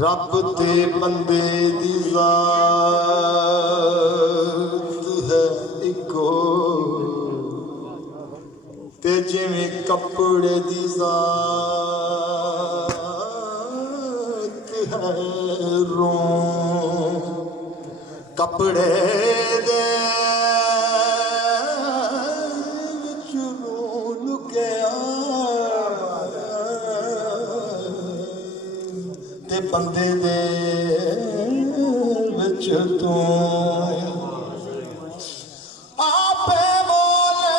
रब ते बंदे दी जात है इको ते जिवें कपड़े दी जात है रों कपड़े दे विच रों लुकिया ते बंदे दे विच तू आपे बोले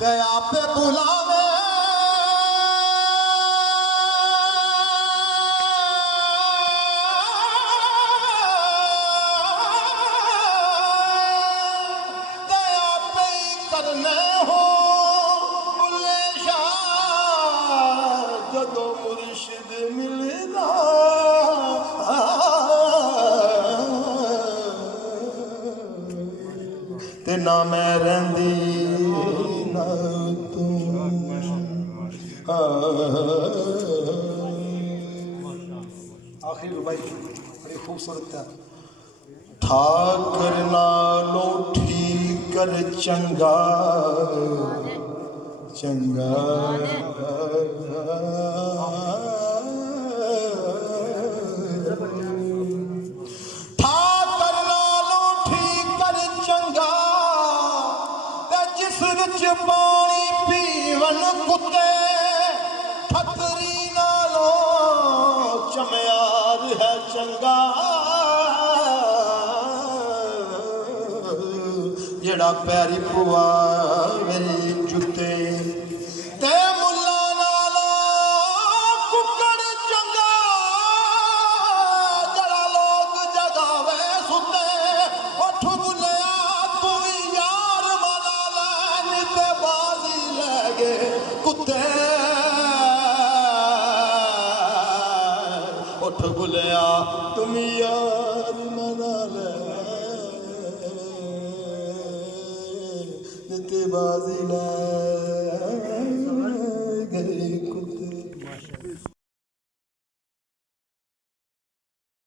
ते आपे बुलावे ते आपे ही करने हो बुले शाह जदों मुर्शिद मिलदा ते ना मैं रहिंदी ना तू आखिरी रुबाई बड़ी खूबसूरत है। ठाकर नालों ठीक कर चंगा चंगा ठाकर नालों ठीक कर चंगा ते जिस विच पानी पीवन कुत्ते ठकरी नालों चमयार है चंगा जेड़ा पैरी पवावे जुत्ते ते मुल्ला नालों कुक्कड़ चंगा जड़ा लोग जगावे सुते उठ बुलिया तू यार मना लैन ते बाजी लै गए कुत्ते उठ बुलिया तुम यार मना ले ते बाजी लै